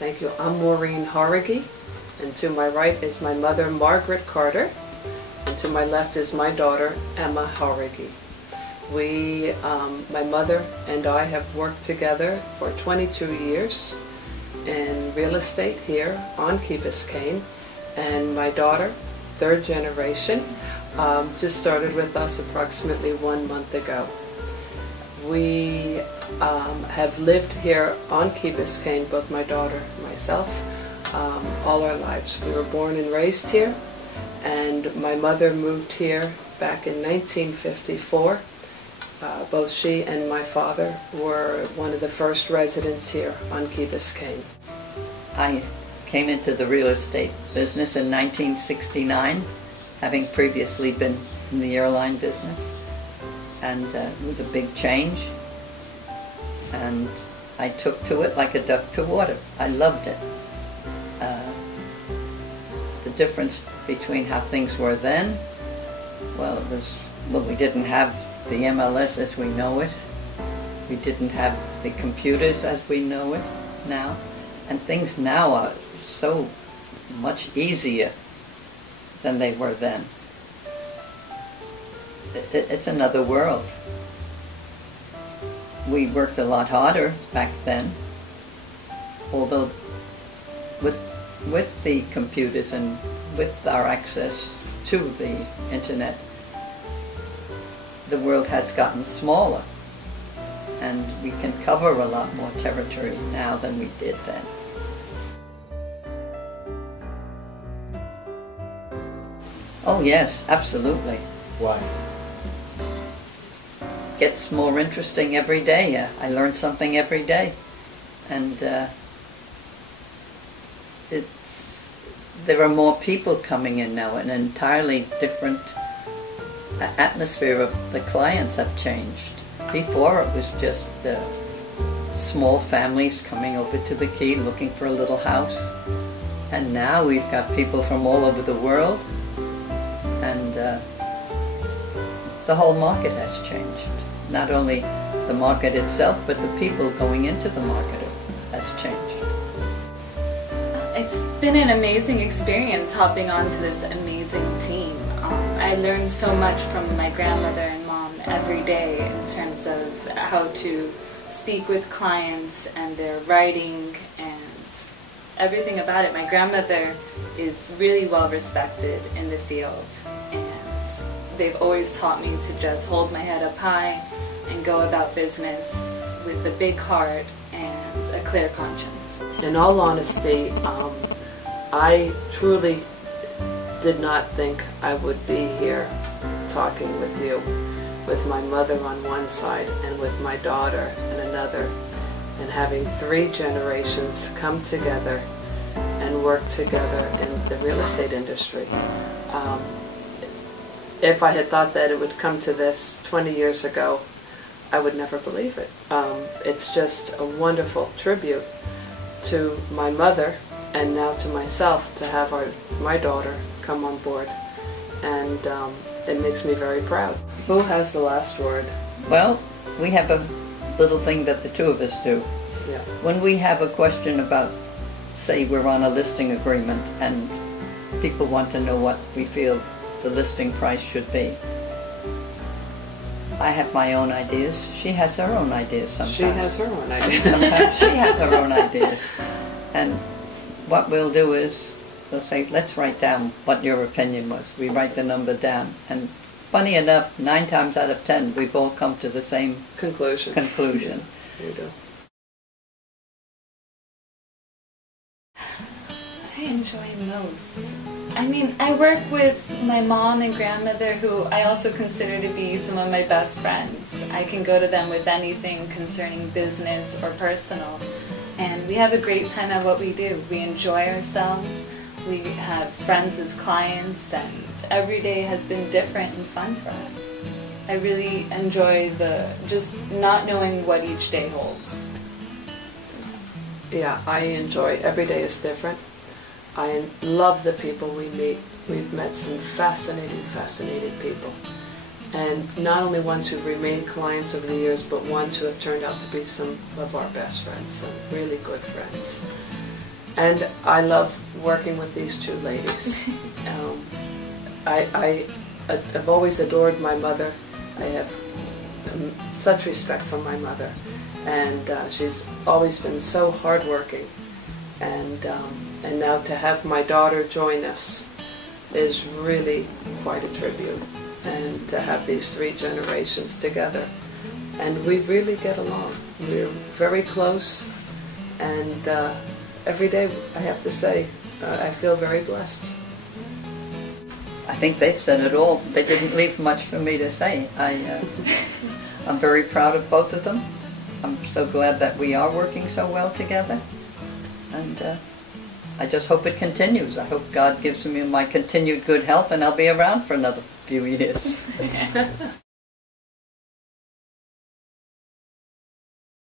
Thank you. I'm Maureen Jauregui, and to my right is my mother, Margaret Carter, and to my left is my daughter, Emma Jauregui. My mother and I have worked together for 22 years in real estate here on Key Biscayne, and my daughter, third generation, just started with us approximately 1 month ago. We have lived here on Key Biscayne, both my daughter and myself, all our lives. We were born and raised here, and my mother moved here back in 1954. Both she and my father were one of the first residents here on Key Biscayne. I came into the real estate business in 1969, having previously been in the airline business. And it was a big change, and I took to it like a duck to water. I loved it. The difference between how things were then, well, we didn't have the MLS as we know it. We didn't have the computers as we know it now. And things now are so much easier than they were then. It's another world. We worked a lot harder back then, although with the computers and with our access to the internet, the world has gotten smaller, and we can cover a lot more territory now than we did then. Oh yes, absolutely. Why? Gets more interesting every day. I learn something every day, and there are more people coming in now. An entirely different atmosphere of the clients have changed. Before it was just small families coming over to the Key looking for a little house, and now we've got people from all over the world, and the whole market has changed. Not only the market itself, but the people going into the market has changed. It's been an amazing experience hopping onto this amazing team. I learned so much from my grandmother and mom every day in terms of how to speak with clients and their writing and everything about it. My grandmother is really well respected in the field, and they've always taught me to just hold my head up high and go about business with a big heart and a clear conscience. In all honesty, I truly did not think I would be here talking with you, with my mother on one side and with my daughter on another, and having 3 generations come together and work together in the real estate industry. If I had thought that it would come to this 20 years ago, I would never believe it. It's just a wonderful tribute to my mother and now to myself to have my daughter come on board, and it makes me very proud. Who has the last word? Well, we have a little thing that the two of us do. Yeah. When we have a question about, say we're on a listing agreement and people want to know what we feel the listing price should be, I have my own ideas. She has her own ideas sometimes. She has her own ideas. Sometimes she has her own ideas. And what we'll do is, we'll say, let's write down what your opinion was. We write the number down. And funny enough, 9 times out of 10, we've all come to the same conclusion. Yeah, we do. I enjoy most. I mean, I work with my mom and grandmother, who I also consider to be some of my best friends. I can go to them with anything concerning business or personal, and we have a great time at what we do. We enjoy ourselves, we have friends as clients, and every day has been different and fun for us. I really enjoy just not knowing what each day holds. Yeah, I enjoy, every day is different. I love the people we meet. We've met some fascinating people. And not only ones who've remained clients over the years, but ones who have turned out to be some of our best friends, some really good friends. And I love working with these two ladies. I've always adored my mother. I have such respect for my mother, and she's always been so hardworking. And now to have my daughter join us is really quite a tribute, and to have these 3 generations together. And we really get along. We're very close, and every day, I have to say, I feel very blessed. I think they've said it all. They didn't leave much for me to say. I'm very proud of both of them. I'm so glad that we are working so well together. And I just hope it continues. I hope God gives me my continued good health, and I'll be around for another few years.